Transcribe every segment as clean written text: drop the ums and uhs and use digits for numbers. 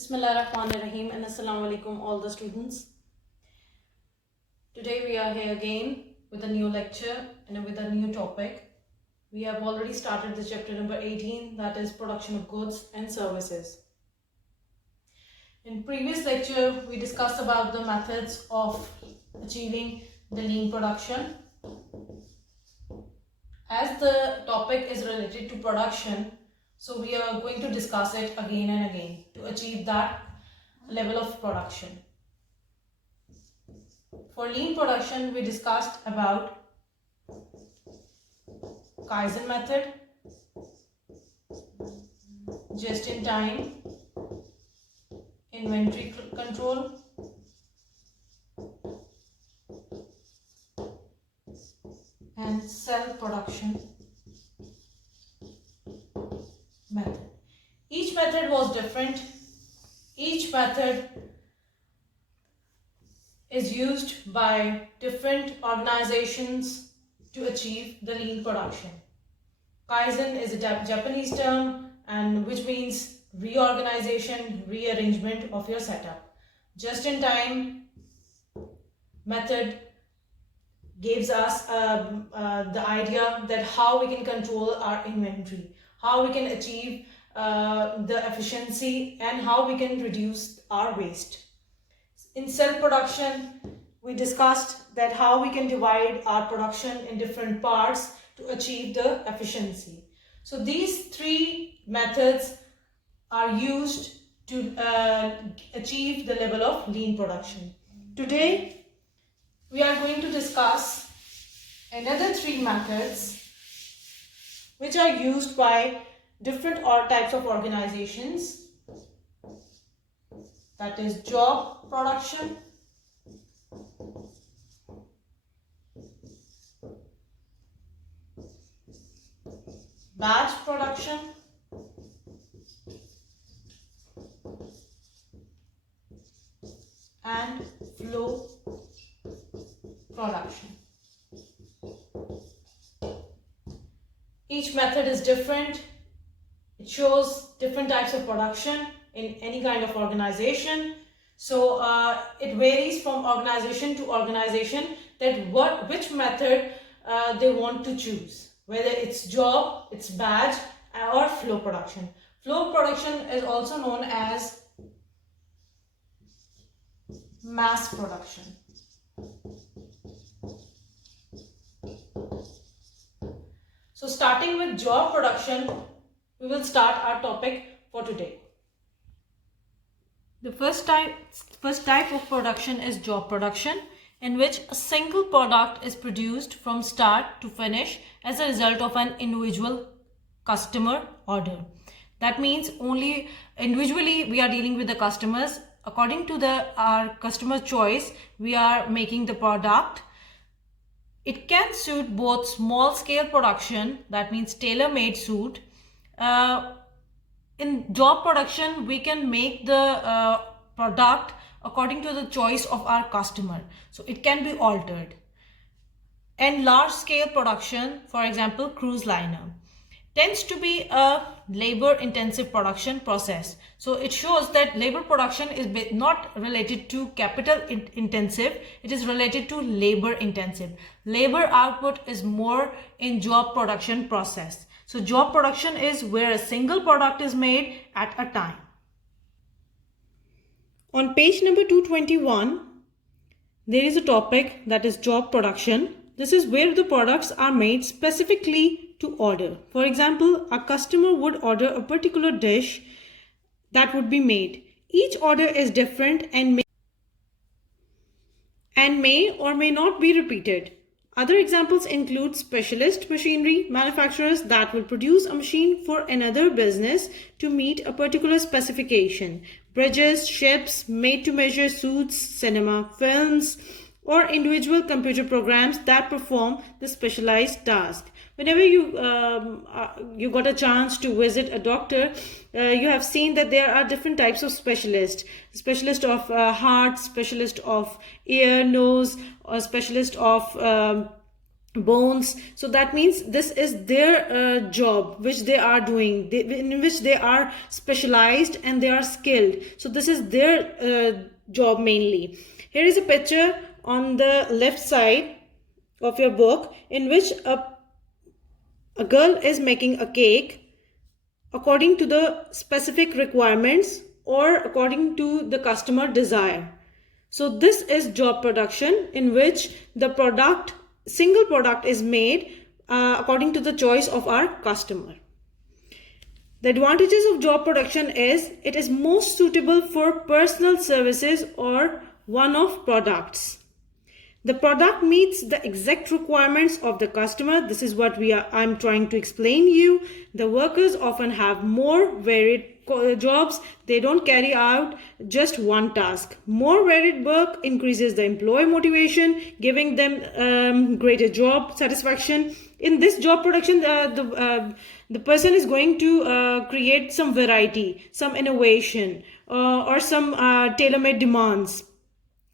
Bismillahirrahmanirrahim and Assalamu alaikum all the students. Today we are here again with a new lecture and with a new topic. We have already started the chapter number 18, that is production of goods and services. In previous lecture we discussed about the methods of achieving the lean production. As the topic is related to production, so we are going to discuss it again and again to achieve that level of production. For lean production, we discussed about Kaizen method, just-in-time, inventory control, and self-production method. Each method was different. Each method is used by different organizations to achieve the lean production. Kaizen is a Japanese term and which means reorganization, rearrangement of your setup. Just-in-time method gives us the idea that how we can control our inventory, how we can achieve the efficiency and how we can reduce our waste. In self-production, we discussed that how we can divide our production in different parts to achieve the efficiency. So these three methods are used to achieve the level of lean production. Today, we are going to discuss another three methods which are used by different types of organizations, that is job production, batch production, and flow production. Each method is different. It shows different types of production in any kind of organization. So it varies from organization to organization that which method they want to choose, whether it's job, it's batch, or flow production. Flow production is also known as mass production. So starting with job production, we will start our topic for today. The first type of production is job production, in which a single product is produced from start to finish as a result of an individual customer order. That means only individually we are dealing with the customers. According to our customer choice, we are making the product. It can suit both small scale production, that means tailor-made suit. In job production, we can make the product according to the choice of our customer. So it can be altered. And large scale production, for example, cruise liner, tends to be a labor intensive production process. So it shows that labor production is not related to capital intensive, it is related to labor intensive. Labor output is more in job production process. So job production is where a single product is made at a time. On page number 221, there is a topic that is job production. This is where the products are made specifically to order. For example, a customer would order a particular dish that would be made. Each order is different and may or may not be repeated. Other examples include specialist machinery manufacturers that will produce a machine for another business to meet a particular specification. Bridges, ships, made-to-measure suits, cinema, films, or individual computer programs that perform the specialized task. Whenever you got a chance to visit a doctor, you have seen that there are different types of specialists. Specialist of heart, specialist of ear, nose, or specialist of bones. So that means this is their job which they are doing, in which they are specialized and they are skilled. So this is their job mainly. Here is a picture on the left side of your book in which a girl is making a cake according to the specific requirements or according to the customer desire. So this is job production in which the single product is made according to the choice of our customer. The advantages of job production is it is most suitable for personal services or one-off products. The product meets the exact requirements of the customer. This is what I'm trying to explain you. The workers often have more varied jobs. They don't carry out just one task. More varied work increases the employee motivation, giving them greater job satisfaction. In this job production, the person is going to create some variety, some innovation, or some tailor-made demands,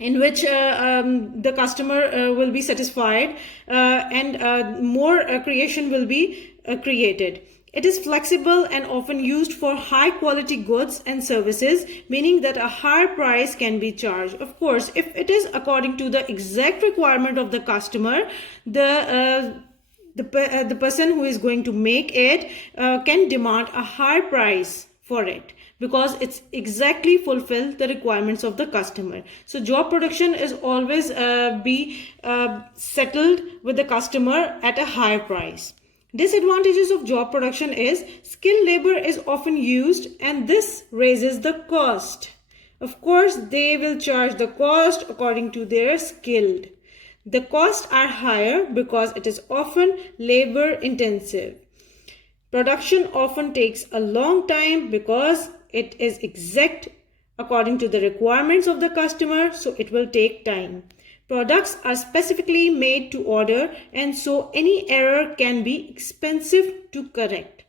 in which the customer will be satisfied and more creation will be created. It is flexible and often used for high quality goods and services, meaning that a higher price can be charged. Of course, if it is according to the exact requirement of the customer, the person who is going to make it can demand a higher price for it, because it's exactly fulfill the requirements of the customer. So job production is always be settled with the customer at a higher price. Disadvantages of job production is skilled labor is often used and this raises the cost. Of course, they will charge the cost according to their skilled. The costs are higher because it is often labor intensive. Production often takes a long time because it is exact according to the requirements of the customer, so it will take time. Products are specifically made to order, and so any error can be expensive to correct.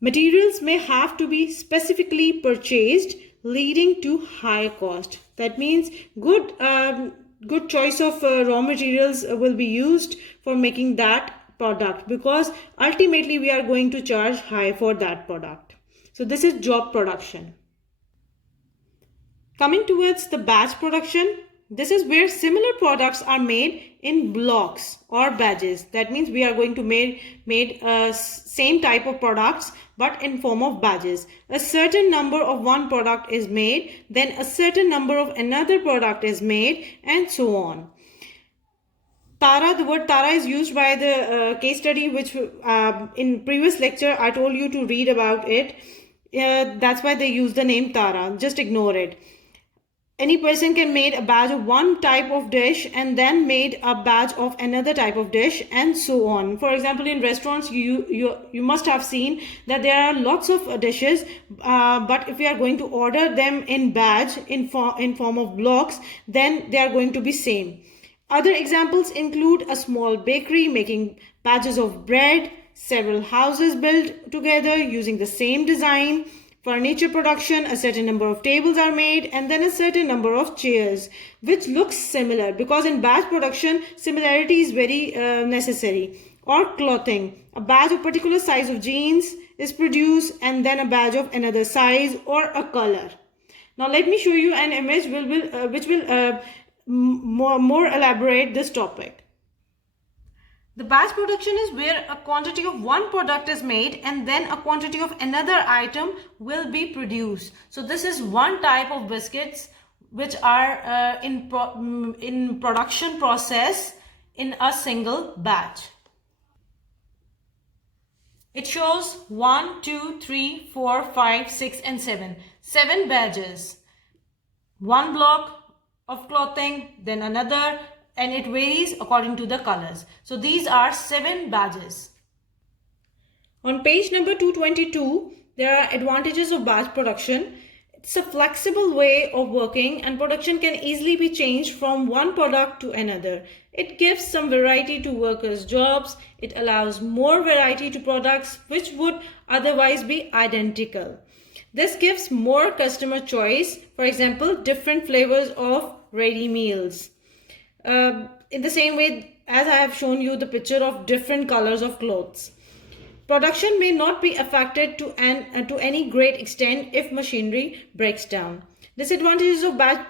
Materials may have to be specifically purchased, leading to high cost. That means good choice of raw materials will be used for making that product, because ultimately we are going to charge high for that product. So this is job production. Coming towards the batch production, this is where similar products are made in blocks or batches. That means we are going to made same type of products but in form of batches. A certain number of one product is made, then a certain number of another product is made, and so on. Tara, the word Tara is used by the case study which in previous lecture I told you to read about it. That's why they use the name Tara. Just ignore it. Any person can make a batch of one type of dish and then made a batch of another type of dish, and so on. For example, in restaurants, you must have seen that there are lots of dishes, but if we are going to order them in batch in form of blocks, then they are going to be same. Other examples include a small bakery making batches of bread, several houses built together using the same design. Furniture production, a certain number of tables are made and then a certain number of chairs, which looks similar, because in batch production, similarity is very necessary. Or clothing, a batch of particular size of jeans is produced and then a batch of another size or a color. Now let me show you an image which will more elaborate this topic. The batch production is where a quantity of one product is made and then a quantity of another item will be produced. So this is one type of biscuits which are in production process in a single batch. It shows 1, 2, 3, 4, 5, 6 and 7. 7 batches. One block of clothing, then another, and it varies according to the colors. So these are 7 batches. On page number 222, there are advantages of batch production. It's a flexible way of working and production can easily be changed from one product to another. It gives some variety to workers' jobs. It allows more variety to products which would otherwise be identical. This gives more customer choice, for example, different flavors of ready meals. In the same way, as I have shown you the picture of different colors of clothes. Production may not be affected to any great extent if machinery breaks down. Disadvantages of batch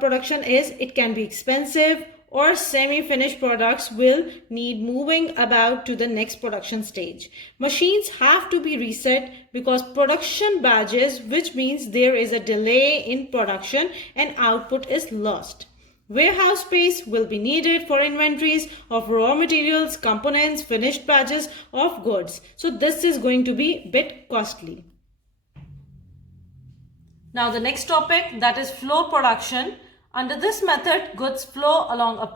production is it can be expensive, or semi-finished products will need moving about to the next production stage. Machines have to be reset because production batches, which means there is a delay in production and output is lost. Warehouse space will be needed for inventories of raw materials, components, finished batches of goods. So this is going to be a bit costly. Now the next topic, that is flow production. Under this method, goods flow along a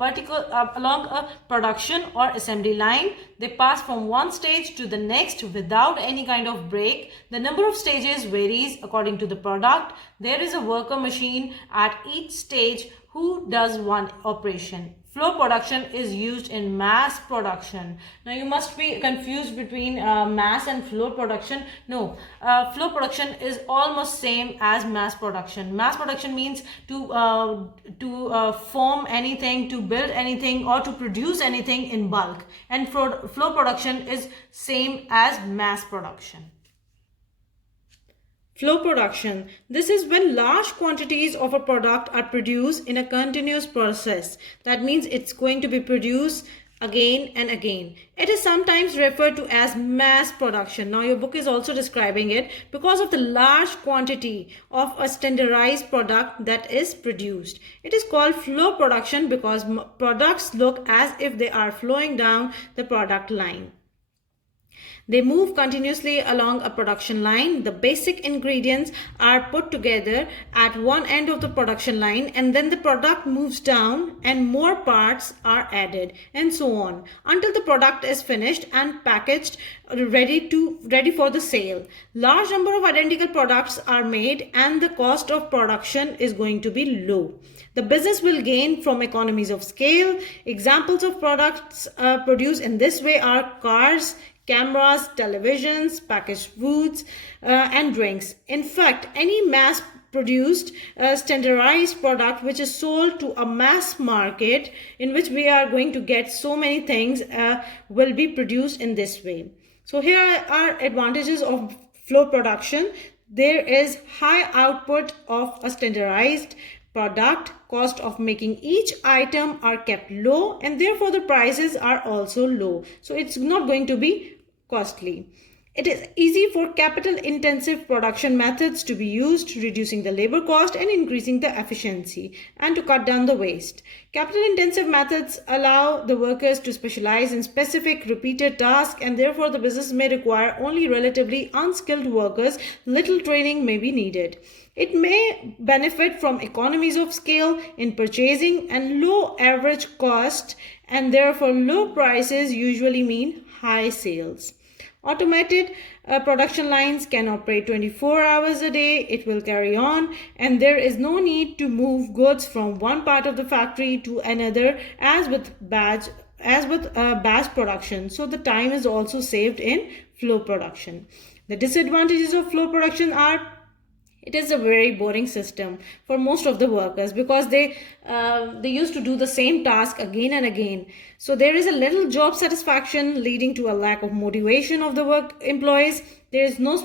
production or assembly line. They pass from one stage to the next without any kind of break. The number of stages varies according to the product. There is a worker machine at each stage who does one operation. Flow production is used in mass production. Now you must be confused between mass and flow production. No, flow production is almost same as mass production. Mass production means to form anything, to build anything, or to produce anything in bulk. And flow production is same as mass production. Flow production. This is when large quantities of a product are produced in a continuous process. That means it's going to be produced again and again. It is sometimes referred to as mass production. Now your book is also describing it because of the large quantity of a standardized product that is produced. It is called flow production because products look as if they are flowing down the product line. They move continuously along a production line. The basic ingredients are put together at one end of the production line, and then the product moves down and more parts are added, and so on until the product is finished and packaged, ready for the sale. Large number of identical products are made and the cost of production is going to be low. The business will gain from economies of scale. Examples of products produced in this way are cars, cameras, televisions, packaged foods, and drinks. In fact, any mass-produced standardized product which is sold to a mass market in which we are going to get so many things will be produced in this way. So here are advantages of flow production. There is high output of a standardized product. Cost of making each item are kept low, and therefore the prices are also low. So it's not going to be costly. It is easy for capital intensive production methods to be used, reducing the labor cost and increasing the efficiency, and to cut down the waste. Capital intensive methods allow the workers to specialize in specific repeated tasks, and therefore the business may require only relatively unskilled workers. Little training may be needed. It may benefit from economies of scale in purchasing and low average cost, and therefore low prices usually mean high sales. Automated production lines can operate 24 hours a day. It will carry on, and there is no need to move goods from one part of the factory to another as with batch production. So the time is also saved in flow production. The disadvantages of flow production are it is a very boring system for most of the workers because they used to do the same task again and again. So there is a little job satisfaction leading to a lack of motivation of the work employees. There is no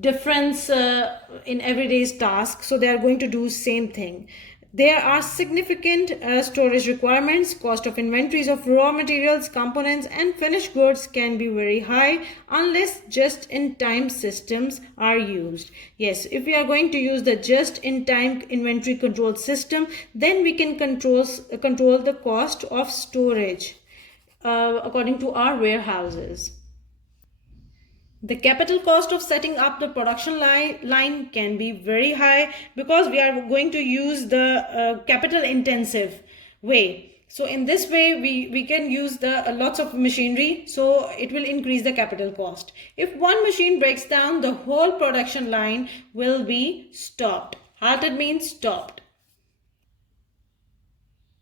difference in everyday's task, so they are going to do same thing. There are significant storage requirements. Cost of inventories of raw materials, components, and finished goods can be very high unless just-in-time systems are used. Yes, if we are going to use the just-in-time inventory control system, then we can control the cost of storage according to our warehouses. The capital cost of setting up the production line can be very high because we are going to use the capital intensive way. So in this way, we can use the lots of machinery, so it will increase the capital cost. If one machine breaks down, the whole production line will be stopped. Halted means stopped.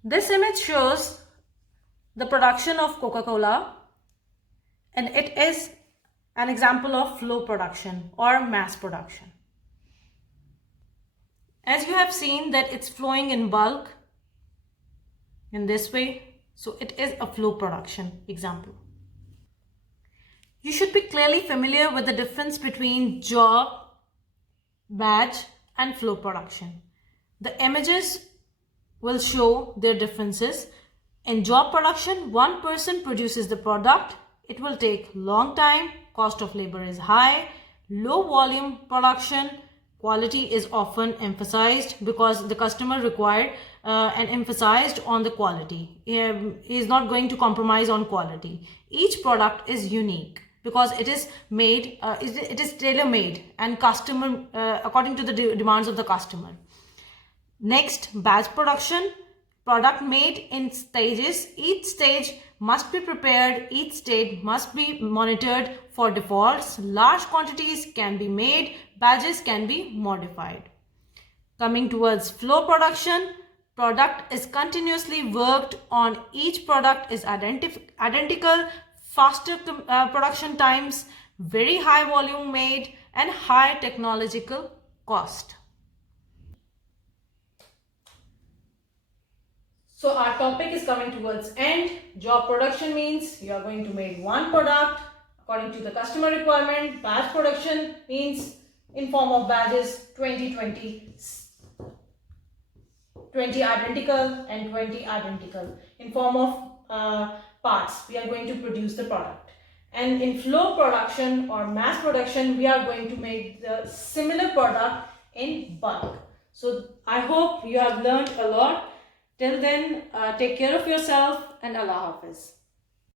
This image shows the production of Coca-Cola, and it is an example of flow production or mass production. As you have seen that it's flowing in bulk, in this way. So it is a flow production example. You should be clearly familiar with the difference between job, batch and flow production. The images will show their differences. In job production, one person produces the product. It will take long time, cost of labor is high, low volume production, quality is often emphasized because the customer required and emphasized on the quality. He is not going to compromise on quality. Each product is unique because it is made, it is tailor-made and customer according to the demands of the customer. Next, batch production, product made in stages. Each stage must be prepared, each stage must be monitored for defaults. Large quantities can be made, batches can be modified. Coming towards flow production, product is continuously worked on, each product is identical, faster production times, very high volume made and high technological cost. So our topic is coming towards end. Job production means you are going to make one product according to the customer requirement. Batch production means in form of batches 20 identical and 20 identical. In form of parts, we are going to produce the product. And in flow production or mass production, we are going to make the similar product in bulk. So I hope you have learned a lot. Till then, take care of yourself and Allah Hafiz.